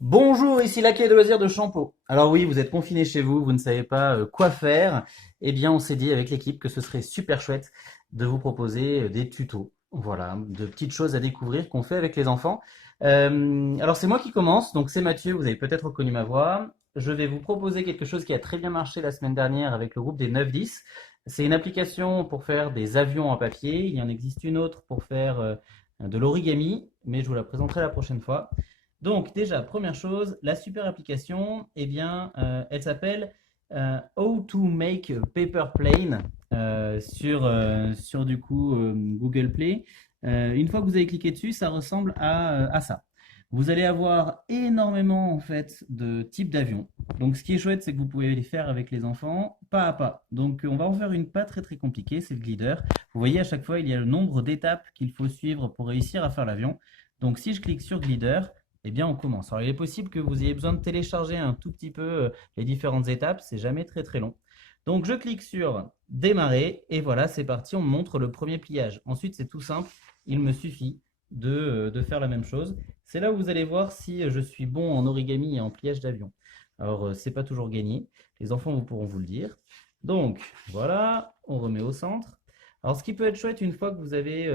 Bonjour, ici Laquais de Loisirs de Champeau. Alors oui, vous êtes confiné chez vous, vous ne savez pas quoi faire. Eh bien, on s'est dit avec l'équipe que ce serait super chouette de vous proposer des tutos. Voilà, de petites choses à découvrir qu'on fait avec les enfants. Alors c'est moi qui commence, donc c'est Mathieu, vous avez peut-être reconnu ma voix. Je vais vous proposer quelque chose qui a très bien marché la semaine dernière avec le groupe des 9-10. C'est une application pour faire des avions en papier. Il y en existe une autre pour faire de l'origami, mais je vous la présenterai la prochaine fois. Donc déjà, première chose, la super application, eh bien, elle s'appelle How to Make a Paper Plane sur du coup Google Play. Une fois que vous avez cliqué dessus, ça ressemble à ça. Vous allez avoir énormément en fait de types d'avions. Donc ce qui est chouette, c'est que vous pouvez les faire avec les enfants pas à pas. Donc on va en faire une pas très très compliquée, c'est le glider. Vous voyez à chaque fois, il y a le nombre d'étapes qu'il faut suivre pour réussir à faire l'avion. Donc si je clique sur glider, eh bien, on commence. Alors, il est possible que vous ayez besoin de télécharger un tout petit peu les différentes étapes. C'est jamais très très long. Donc, je clique sur démarrer et voilà, c'est parti. On me montre le premier pliage. Ensuite, c'est tout simple. Il me suffit de faire la même chose. C'est là où vous allez voir si je suis bon en origami et en pliage d'avion. Alors, c'est pas toujours gagné. Les enfants vous pourront vous le dire. Donc, voilà, on remet au centre. Alors, ce qui peut être chouette une fois que vous avez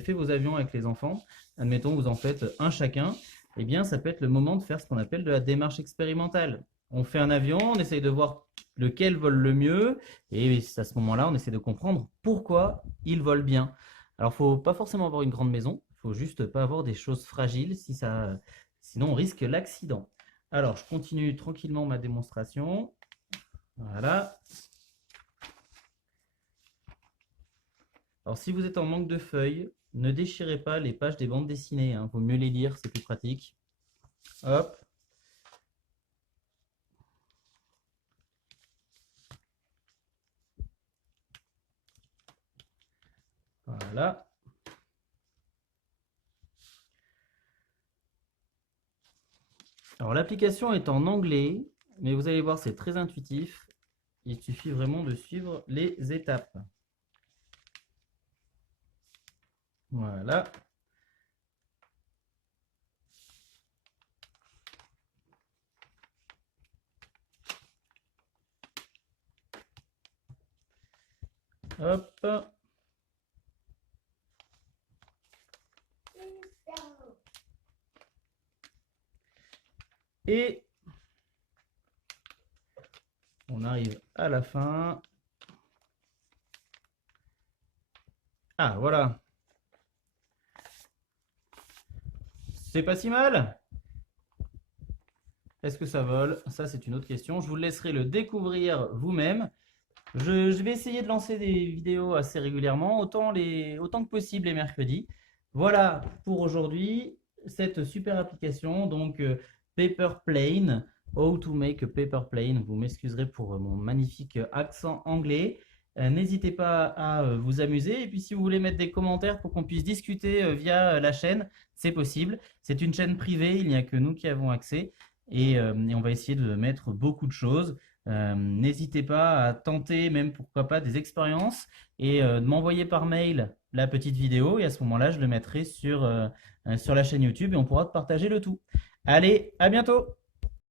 fait vos avions avec les enfants, admettons, vous en faites un chacun, eh bien, ça peut être le moment de faire ce qu'on appelle de la démarche expérimentale. On fait un avion, on essaye de voir lequel vole le mieux, et à ce moment-là, on essaie de comprendre pourquoi il vole bien. Alors, il ne faut pas forcément avoir une grande maison, il faut juste pas avoir des choses fragiles, sinon on risque l'accident. Alors, je continue tranquillement ma démonstration. Voilà. Alors, si vous êtes en manque de feuilles, ne déchirez pas les pages des bandes dessinées, hein. Vaut mieux les lire, c'est plus pratique. Hop, voilà. Alors, l'application est en anglais, mais vous allez voir, c'est très intuitif. Il suffit vraiment de suivre les étapes. Voilà. Hop. Et on arrive à la fin. Ah, voilà. C'est pas si mal. Est-ce que ça vole? Ça, c'est une autre question. Je vous laisserai le découvrir vous-même. Je vais essayer de lancer des vidéos assez régulièrement, autant que possible les mercredis. Voilà pour aujourd'hui, cette super application, donc Paper Plane, How to Make a Paper Plane. Vous m'excuserez pour mon magnifique accent anglais. N'hésitez pas à vous amuser. Et puis si vous voulez mettre des commentaires pour qu'on puisse discuter via la chaîne, c'est possible. C'est une chaîne privée, il n'y a que nous qui avons accès. Et on va essayer de mettre beaucoup de choses. N'hésitez pas à tenter, même pourquoi pas, des expériences et de m'envoyer par mail la petite vidéo. Et à ce moment-là, je le mettrai sur la chaîne YouTube et on pourra partager le tout. Allez, à bientôt!